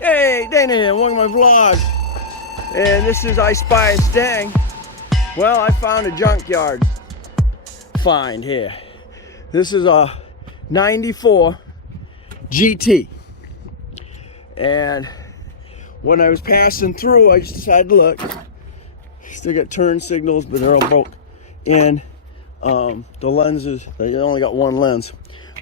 Hey, Dana here, welcome to my vlog. And this is I Spy a Stang. Well, I found a junkyard find here. This is a 94 GT. And when I was passing through, I just decided to look. Still got turn signals, but they're all broke. And the lenses, they only got one lens.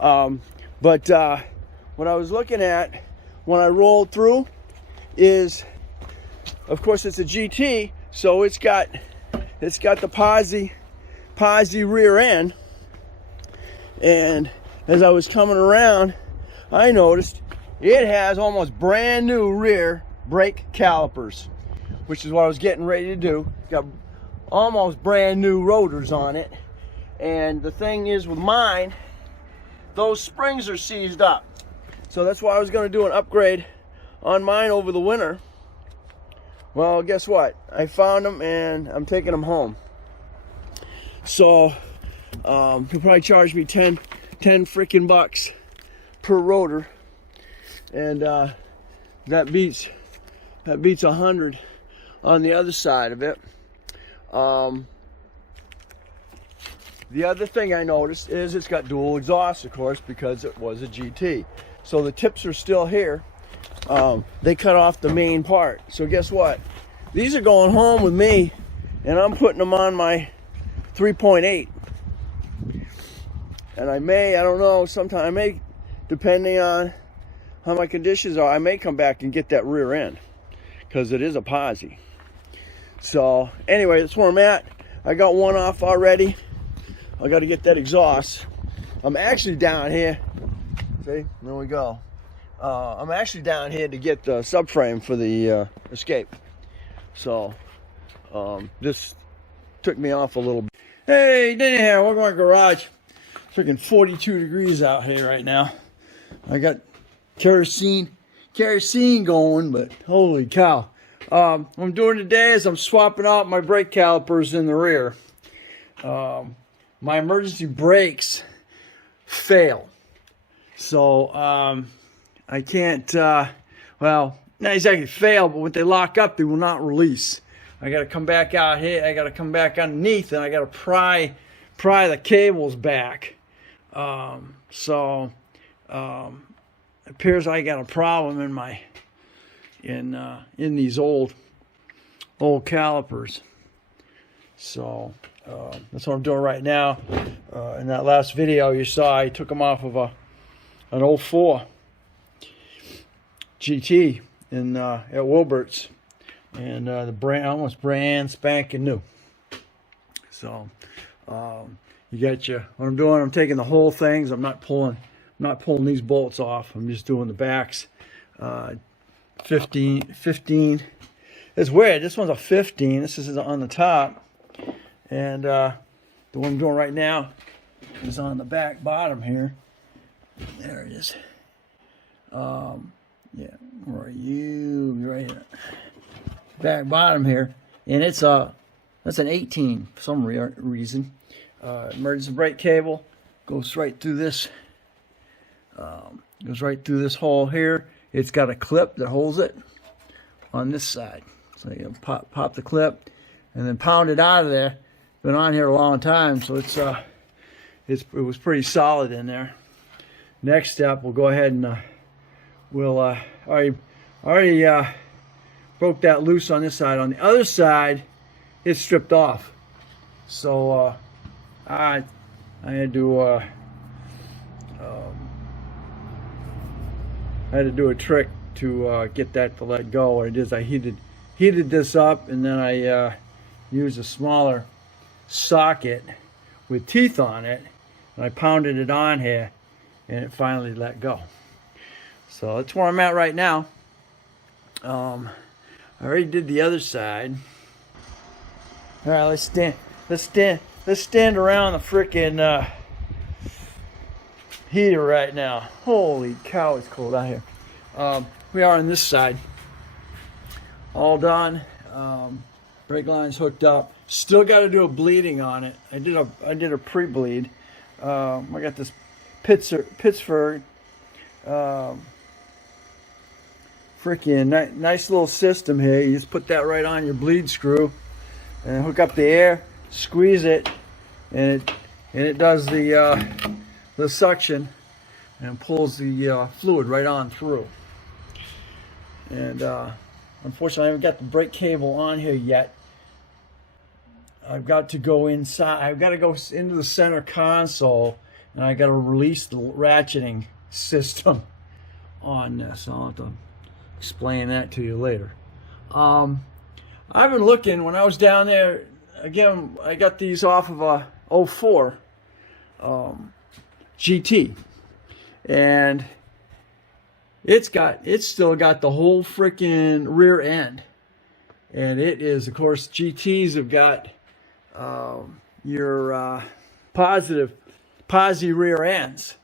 What I was looking at when I rolled through is, of course, it's a GT, so it's got the posi rear end. And as I was coming around, I noticed it has almost brand new rear brake calipers, which is what I was getting ready to do. Got almost brand new rotors on it. And the thing is with mine, those springs are seized up. So that's why I was going to do an upgrade on mine over the winter. Well, guess what? I found them and I'm taking them home. So he'll probably charge me 10 freaking bucks per rotor, and that beats 100 on the other side of it. The other thing I noticed is it's got dual exhaust, of course, because it was a GT. So the tips are still here. They cut off the main part. So guess what? These are going home with me, and I'm putting them on my 3.8. And I don't know, sometime I may, depending on how my conditions are, I may come back and get that rear end, because it is a posi. So anyway, that's where I'm at. I got one off already. I got to get that exhaust. I'm actually down here. See, there we go. I'm actually down here to get the subframe for the Escape. So this took me off a little bit. Hey, Dana here, welcome to my garage. Freaking 42 degrees out here right now. I got kerosene going, but holy cow. What I'm doing today is I'm swapping out my brake calipers in the rear. My emergency brakes fail. So I can't, well, not exactly fail, but when they lock up, they will not release. I got to come back out here. I got to come back underneath, and I got to pry the cables back. It appears I got a problem in these old calipers. So that's what I'm doing right now. In that last video you saw, I took them off of an 04 GT at Wilbert's, and the brand almost brand spanking new. So you got what I'm doing. I'm taking the whole things. I'm not pulling these bolts off. I'm just doing the backs. 15. It's weird. This one's a 15. This is on the top, and the one I'm doing right now is on the back bottom here. There it is. Yeah, where are you? You're right here. Back bottom here, and that's an 18 for some reason. Emergency brake cable goes right through this. Goes right through this hole here. It's got a clip that holds it on this side. So you pop the clip and then pound it out of there. Been on here a long time, so it was pretty solid in there. Next step, we'll go ahead and already broke that loose on this side. On the other side, it's stripped off. So I had to do a trick to get that to let go. What it is, I heated this up, and then I used a smaller socket with teeth on it, and I pounded it on here, and it finally let go. So that's where I'm at right now. I already did the other side. All right, let's stand around the frickin' heater right now. Holy cow, it's cold out here. We are on this side. All done. Brake line's hooked up. Still got to do a bleeding on it. I did a pre-bleed. I got this Pittsburgh freaking nice little system here. You just put that right on your bleed screw and hook up the air, squeeze it, and it does the suction and pulls the fluid right on through. And unfortunately, I haven't got the brake cable on here yet. I've got to go inside. I've got to go into the center console, and I got to release the ratcheting system on this. I'll have to explain that to you later. I've been looking when I was down there. Again, I got these off of a 04 GT, and it's still got the whole freaking rear end, and it is, of course, GTs have got your posi rear ends,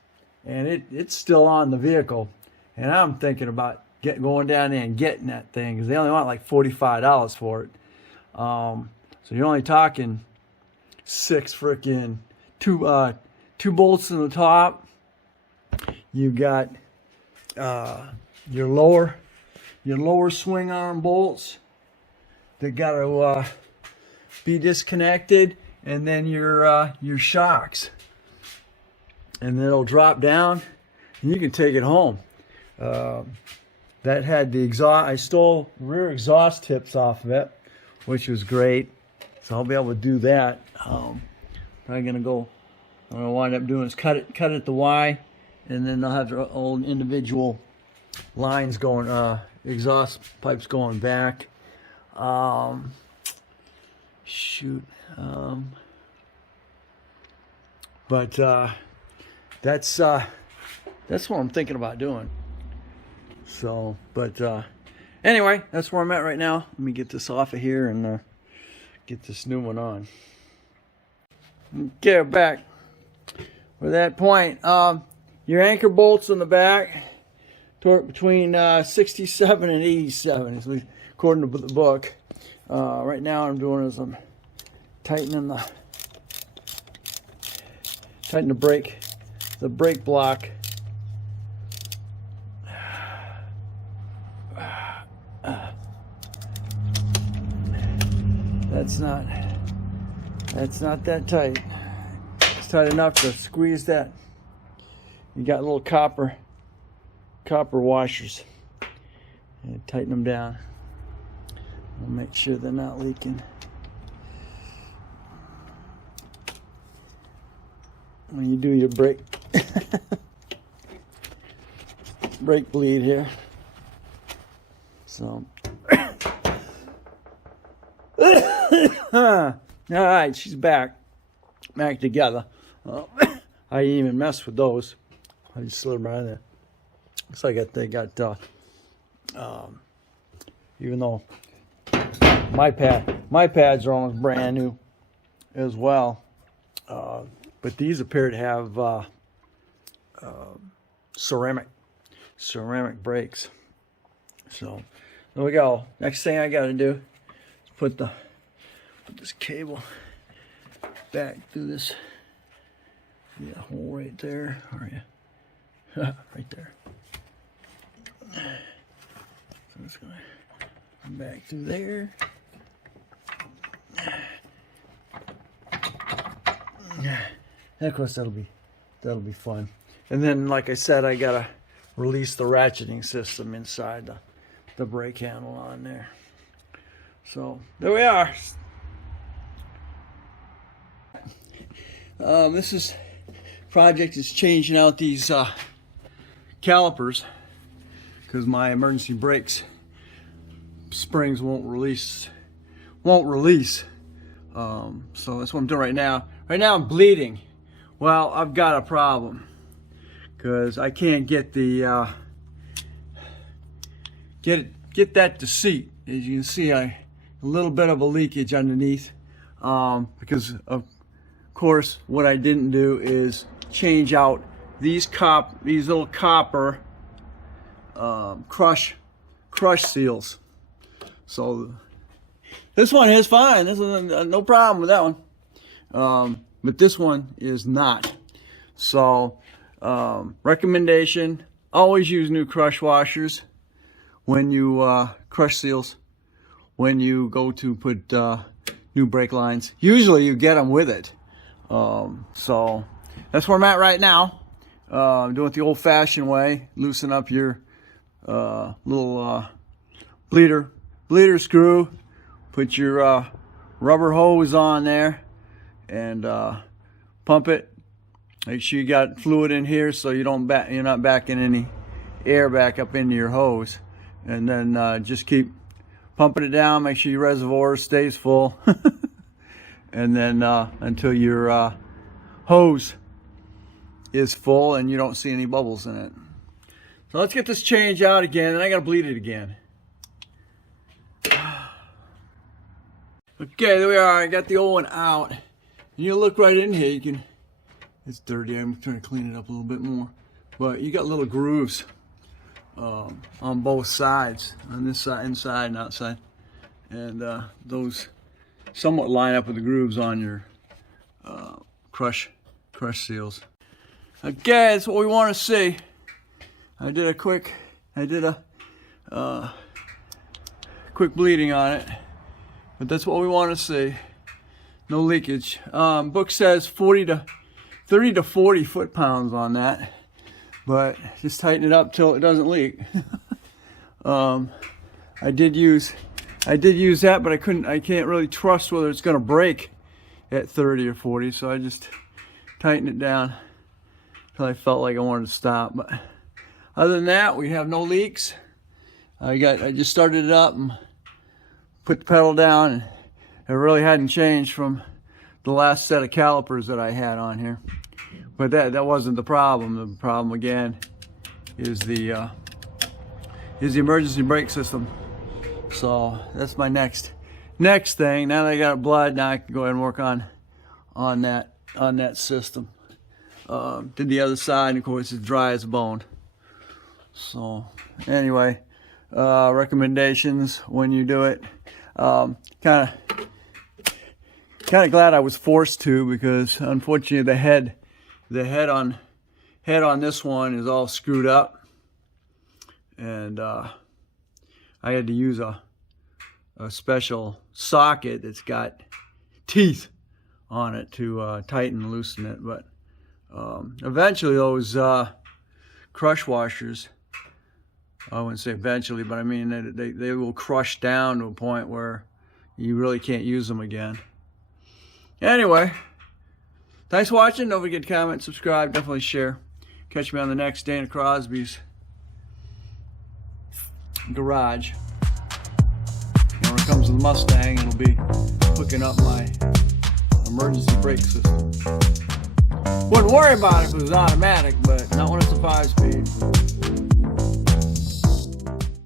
and it's still on the vehicle. And I'm thinking about going down there and getting that thing, because they only want like $45 for it. So you're only talking two bolts in the top. You got your lower swing arm bolts that got to be disconnected, and then your shocks, and then it'll drop down and you can take it home. That had the exhaust. I stole rear exhaust tips off of it, which was great, so I'll be able to do that. I'm gonna wind up doing is cut it at the Y, and then they'll have their own individual lines going, exhaust pipes going back. But that's what I'm thinking about doing. So, but anyway, that's where I'm at right now. Let me get this off of here and get this new one on. Okay, back with that point. Your anchor bolts in the back, torque between 67 and 87, at least according to the book. Right now, what I'm doing is I'm tightening the brake block. That's not that tight. It's tight enough to squeeze that. You got little copper washers, and tighten them down. We'll make sure they're not leaking. When you do your brake bleed here. So all right, she's back together. I didn't even mess with those. I just slid right in there. Looks like they got even though my pads are almost brand new as well, but these appear to have ceramic brakes. So there we go. Next thing I got to do is put this cable back through this hole right there. Are you? Right there. So it's going back through there. And of course that'll be fun. And then, like I said, I gotta release the ratcheting system inside the brake handle on there. So there we are. This project is changing out these calipers, because my emergency brakes springs won't release. So that's what I'm doing right now. Right now I'm bleeding. Well, I've got a problem, because I can't get the get that to seat. As you can see, a little bit of a leakage underneath, because of course what I didn't do is change out these little copper crush seals. So this one is fine. This is no problem with that one, but this one is not. So recommendation: always use new crush washers when you crush seals, when you go to put new brake lines. Usually you get them with it. So that's where I'm at right now. I'm doing it the old-fashioned way. Loosen up your little bleeder screw. Put your rubber hose on there and pump it. Make sure you got fluid in here so you're not backing any air back up into your hose. And then just keep pumping it down. Make sure your reservoir stays full. And then until your hose is full and you don't see any bubbles in it. So let's get this change out again, and I gotta bleed it again. Okay, there we are. I got the old one out. And you look right in here, you can, it's dirty. I'm trying to clean it up a little bit more. But you got little grooves on both sides, on this side, inside and outside. And those somewhat line up with the grooves on your crush seals. Okay, that's what we want to see. I did a quick bleeding on it, but that's what we want to see. No leakage. Book says 30 to 40 foot-pounds on that, but just tighten it up till it doesn't leak. I did use that, but I can't really trust whether it's going to break at 30 or 40, so I just tightened it down until I felt like I wanted to stop. But other than that, we have no leaks. I just started it up and put the pedal down, and it really hadn't changed from the last set of calipers that I had on here. But that wasn't the problem. The problem again is the emergency brake system. So that's my next thing. Now that I got it blood, now I can go ahead and work on that system. Did the other side, and of course it's dry as a bone. So anyway, recommendations when you do it. Kind of glad I was forced to, because unfortunately the head on this one is all screwed up, and I had to use a special socket that's got teeth on it to tighten and loosen it. But eventually those crush washers, I wouldn't say eventually, but I mean they will crush down to a point where you really can't use them again. Anyway, thanks for watching. Don't forget to comment, subscribe, definitely share. Catch me on the next day in Crosby's garage. And when it comes to the Mustang, it'll be hooking up my emergency brake system. Wouldn't worry about it if it was automatic, but not